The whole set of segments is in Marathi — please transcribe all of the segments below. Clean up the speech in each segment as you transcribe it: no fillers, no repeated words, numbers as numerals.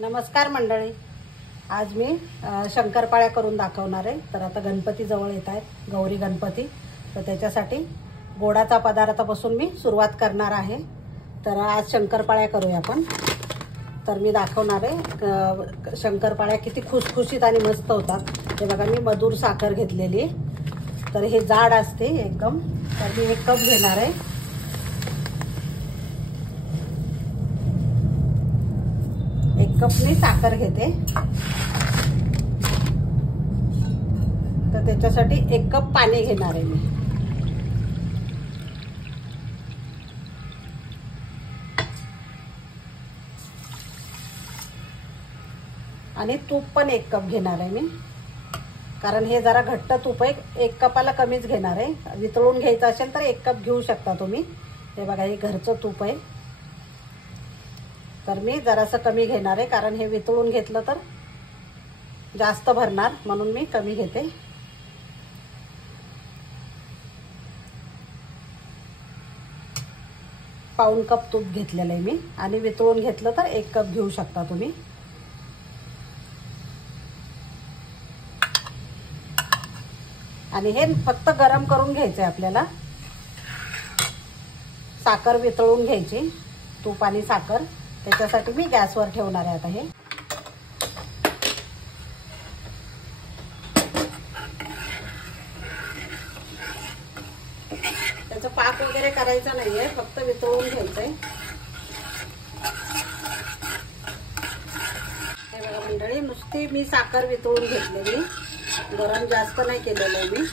नमस्कार मंडळी, आज मी शंकरपाळ्या करून दाखवणार आहे। तर आता गणपती जवळ येत आहेत, गौरी गणपती। तर त्याच्यासाठी गोडाचा पदार्थापासून मी सुरुवात करणार आहे। तर आज शंकरपाळ्या करूया आपण। तर मी दाखवणार आहे शंकरपाळ्या किती खुसखुशीत आणि मस्त होतात। हे बघा, मी मधुर साखर घेतलेली, तर हे जाड असते एकदम। तर मी 1 कप घेणार आहे। कपनी साखर घेते, तर त्याच्यासाठी 1 कप पाणी घेणार आहे मी। आणि तूप पण 1 कप घेणार आहे मी, कारण हे जरा घट्ट तूप आहे। 1 कपाला कमीच घेणार आहे। वितळून घ्यायचं असेल तर 1 कप घेऊ शकता तुम्ही। हे बघा, हे घरचं तूप आहे, तर मी जरासं कमी घेणार आहे, कारण हे वितळून घेतलं तर जास्त भरणार, म्हणून मी कमी घेते। पाऊण कप तूप घेतलेलं आहे मी, आणि वितळून घेतलं तर 1 कप घेऊ शकता तुम्ही। आणि हे फक्त गरम करून घ्यायचं आहे आपल्याला। साखर वितळून घ्यायची, तूप आणि साखर, त्याच्यासाठी मी गॅसवर ठेवणार आहे आता हे। त्याचा पाक वगैरे करायचा नाहीये, फक्त वितळून घ्यायचंय। हे बघा मंडळी, नुसती मी साखर वितळून घेतलेली, गरम जास्त नाही केलेलं आहे मी।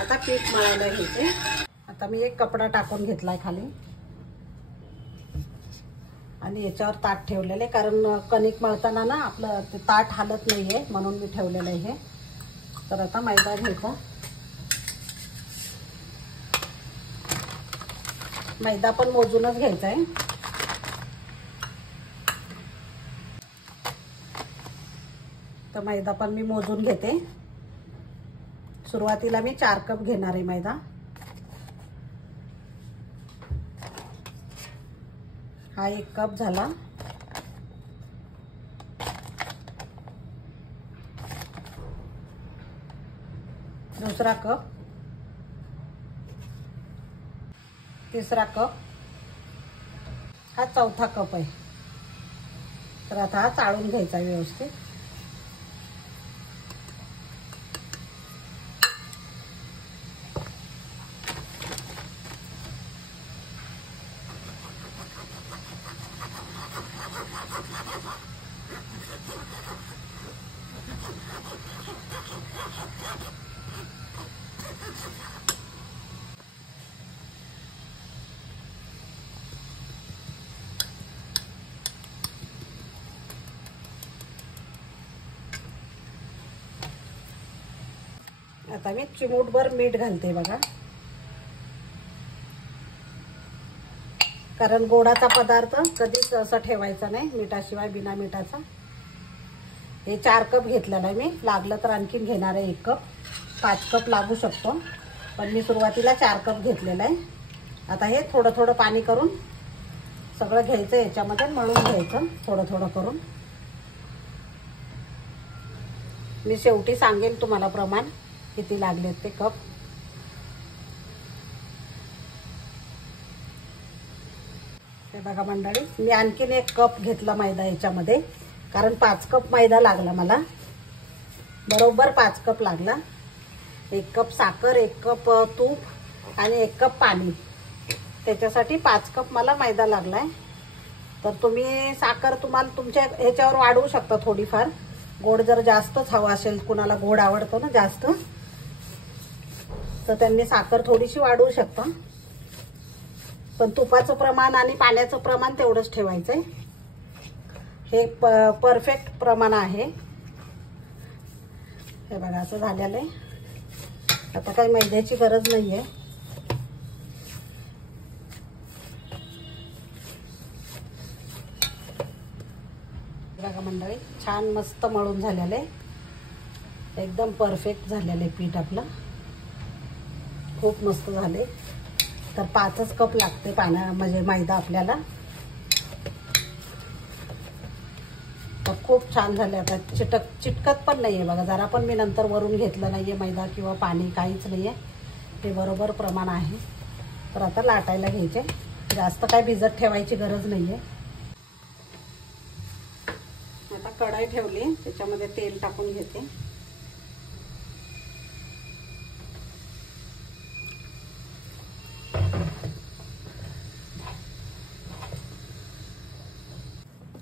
आता पीठ मळायला घ्यायचे। आता मी 1 कपडा टाकून घेतलाय खाली, आणि याच्यावर ताट ठेवलेले, कारण कणिक मळताना ना आपलं ते ताट हालत नाहीये, म्हणून मी ठेवलेलं आहे हे। तर आता मैदा घ्यायचा। मैदा पण मोजूनच घ्यायचा आहे। तर मैदा पण मी मोजून घेते। सुरुवातीला मी 4 कप घेणार आहे मैदा। हा 1 कप झाला। दुसरा कप, तिसरा कप, हा 4था कप आहे। तर आता हा चाळून घ्यायचा व्यवस्थित। आता मी चिमूटभर मीठ घालते बघा, कारण गोडाचा पदार्थ कधीच असं ठेवायचा नाही मिठाशिवाय, बिना मिठाचा। हे 4 कप घेतलेलं आहे मी, लागलं तर आणखीन घेणार आहे 1 कप, 5 कप लागू शकतो, पण मी सुरुवातीला 4 कप घेतलेलं आहे। आता हे थोडं थोडं पाणी करून सगळं घ्यायचं, याच्यामध्ये मळून घ्यायचं थोडं थोडं करून। मी शेवटी सांगेन तुम्हाला प्रमाण किती लागले ते कप। हे बघा मंडळी, मी आणखीन 1 कप घेतला मैदा याच्यामध्ये, कारण 5 कप मैदा लागला मला, बरोबर 5 कप लागला। 1 कप साखर, 1 कप तूप आणि 1 कप पाणी, त्याच्यासाठी 5 कप मला मैदा लागलाय। तर तुम्ही साखर तुम्हाला तुमच्या ह्याच्यावर वाढवू शकता थोडीफार। गोड जर जास्तच हवा असेल, कुणाला गोड आवडतं ना जास्त, तर त्यांनी साखर थोडीशी वाढवू शकता, पण तुपाचं प्रमाण आणि पाण्याचं प्रमाण तेवढंच ठेवायचंय। हे परफेक्ट प्रमाण आहे। हे बघा, असं झालेलं आहे। आता काही मैद्याची गरज नाहीये। बघा मंडळी, छान मस्त मळून झालेलं आहे, एकदम परफेक्ट झालेलं आहे पीठ आपलं, खूप मस्त झाले। तर 5च कप लागते पाण्या म्हणजे मैदा आपल्याला। खूप छान झाले. आता चिटकत पण नाही आहे बघा. जरा पण मी नंतर वरून घेतलं नाही आहे मैदा किंवा पाणी, काहीच नाही आहे. हे बरोबर प्रमाण आहे. तर आता लाटायला घ्यायचे. जास्त काय भिजत ठेवायची गरज नाही आहे. आता कढई ठेवली, त्याच्यामध्ये तेल टाकून घेते.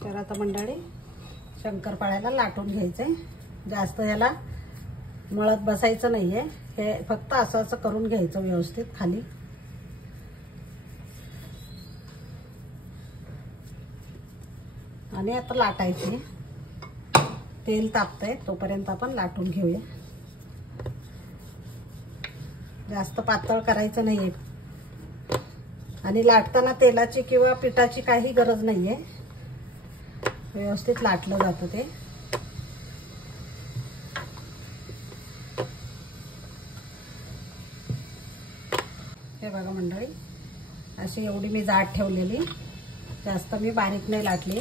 तर आता मंडळी शंकरपाळ्याला लाटून घ्यायचंय. जास्त याला मळत बसायचं नाहीये. हे फक्त असं असं करून घ्यायचं व्यवस्थित खाली. आणि आता लाटायची. तेल तापतंय तोपर्यंत आपण लाटून घेऊया. जास्त पातळ करायचं नाहीये. आणि लाटताना तेलाची किंवा पिठाची काही गरज नाहीये. व्यवस्थित लाटलं जातं ते. हे बघा मंडळी, अशी एवढी मी जाड ठेवलेली. जास्त मी बारीक नाही लाटली.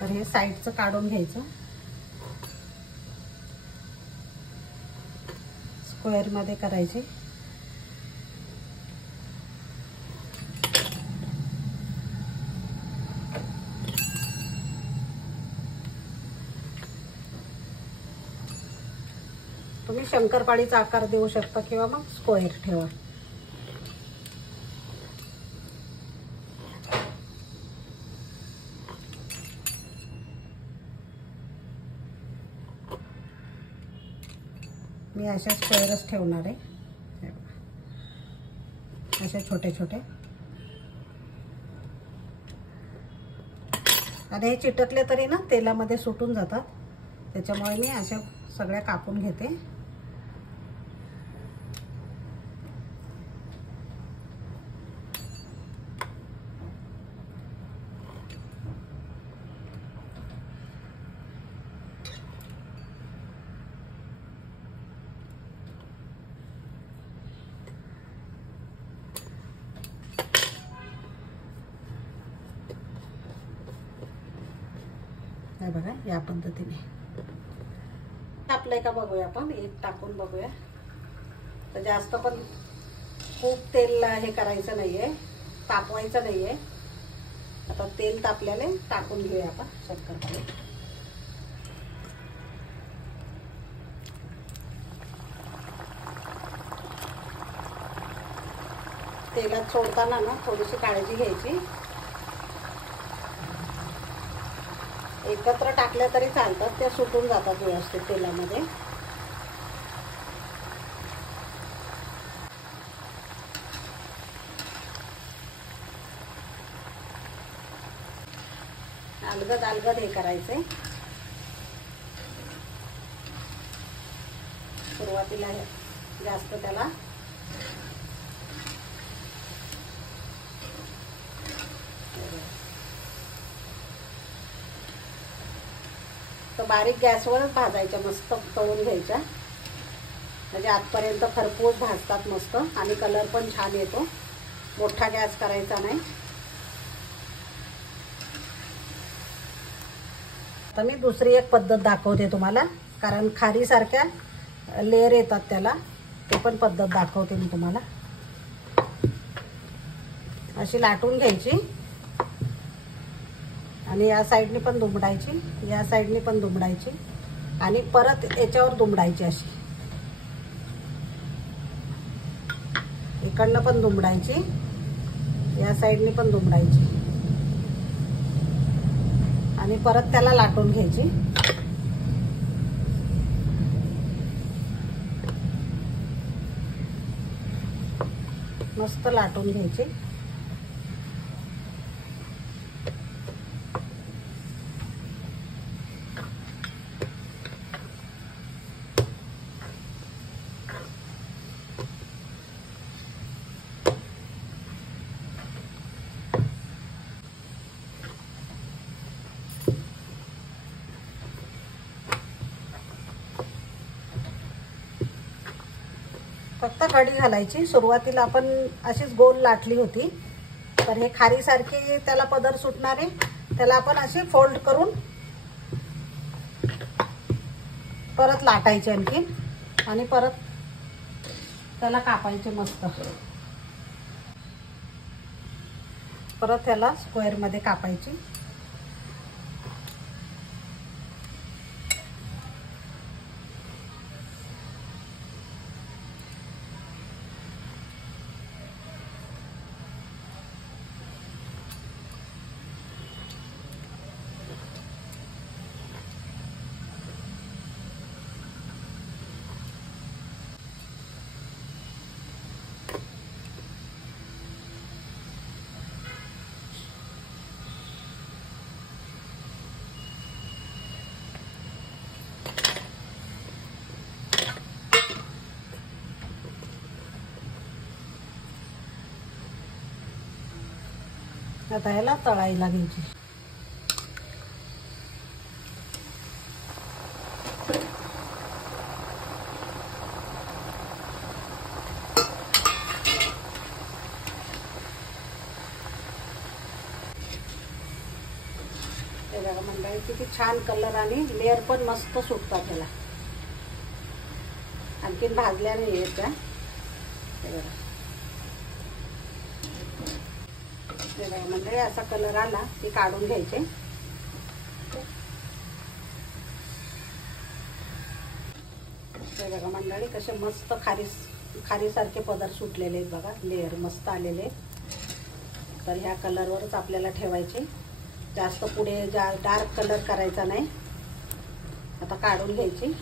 तर हे साईडचं काढून घ्यायचं. स्क्वेअर मध्ये करायचे. तुम्ही शंकरपाळीचा आकार देऊ शकता किंवा मग स्क्वेअर ठेवा. मी अशा स्क्वेअरच ठेवणार आहे. असे छोटे छोटे. आणि हे चिटकले तरी ना तेलामध्ये सुटून जातात. त्याच्यामुळे मी अशा सगळ्या कापून घेते. हे बघा या पद्धतीने. टाकलंय का बघूया आपण. एक टाकून बघूया. तर जास्त पण खूप तेल हे करायचं नाहीये, तापवायचं नाहीये. आता तेल तापल्याने टाकून घेऊया आपण शंकरपाळी. तेलात सोडताना ना थोडीशी काळजी घ्यायची. एकत्र टाकल्या तरी चालतात, त्या सुटून जातात व्यवस्थित तेलामध्ये. अलगद अलगद हे करायचंय. सुरुवातीला जास्त त्याला तर बारीक गॅसवरच भाजायच्या. मस्त तळून घ्यायच्या. म्हणजे आतपर्यंत खरपूस भाजतात मस्त. आणि कलर पण छान येतो. मोठा गॅस करायचा नाही. आता मी दुसरी एक पद्धत दाखवते तुम्हाला. कारण खारी सारख्या लेयर येतात त्याला. ते पण पद्धत दाखवते मी तुम्हाला. अशी लाटून घ्यायची. आणि या साईडनी पण दुमडायची, या साईडनी पण दुमडायची. आणि परत याच्यावर दुमडायची. अशी इकडनं पण दुमडायची, या साईडनी पण दुमडायची. आणि परत त्याला लाटून घ्यायची. मस्त लाटून घ्यायची. फक्त कढी घालायची. सुरुवातीला आपण अशीच गोल लाटली होती. तर हे खारीसारखी त्याला पदर सुटणारे त्याला आपण असे फोल्ड करून परत लाटायचे आणखी आणि परत त्याला कापायचे मस्त. परत त्याला स्क्वेअर मध्ये कापायची. आता ह्याला तळायला घ्यायची. हे बघा मंडळी किती छान कलर आणि लेअर पण मस्त सुटतात त्याला. आणखीन भाजल्या नाही आहेत त्या. हे बघा मंडळी असा कलर आला की काढून घ्यायचे. हे बघा मंडळी कसे मस्त खारीसारखे पदर सुटलेले आहेत बघा. लेअर मस्त आलेले आहेत. तर ह्या कलरवरच आपल्याला ठेवायचे. जास्त पुढे डार्क कलर करायचा नाही. आता काढून घ्यायची.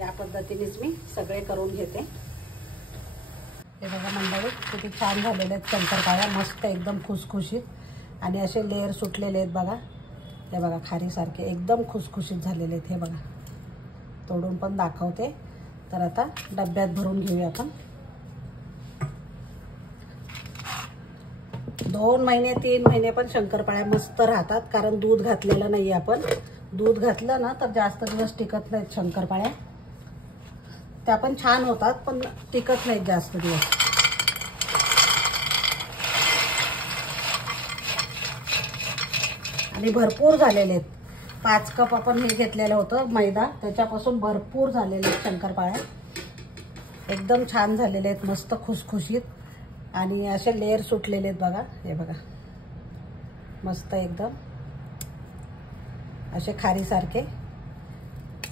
या पद्धतीनेच मी सगळे करून घेते. हे बघा मंडळी किती छान झालेले आहेत शंकरपाळ्या. मस्त एकदम खुसखुशीत आणि असे लेअर सुटलेले आहेत बघा. हे बघा खारीसारखे एकदम खुसखुशीत झालेले आहेत. हे बघा तोडून पण दाखवते. तर आता डब्यात भरून घेऊया आपण. 2 महिने 3 महिने पण शंकरपाळ्या मस्त राहतात. कारण दूध घातलेलं नाही आपण. दूध घातलं ना तर जास्त दिवस टिकत नाहीत शंकरपाळ्या. त्या पण छान होतात पण टिकत नाहीत जास्त दिवस. आणि भरपूर झालेले आहेत. 5 कप आपण हे घेतलेलं होतं मैदा. त्याच्यापासून भरपूर झालेले आहेत शंकरपाळ्या. एकदम छान झालेले आहेत. मस्त खुसखुशीत आणि असे लेअर सुटलेले आहेत बघा. हे बघा मस्त एकदम असे खारीसारखे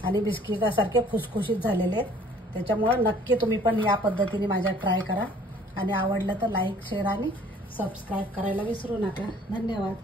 आणि बिस्किटासारखे खुसखुशीत झालेले आहेत. त्याच्यामुळे नक्की तुम्ही पण या पद्धतीने माझ्या ट्राय करा. आणि आवडलं तर लाईक शेअर आणि सबस्क्राईब करायला विसरू नका. धन्यवाद.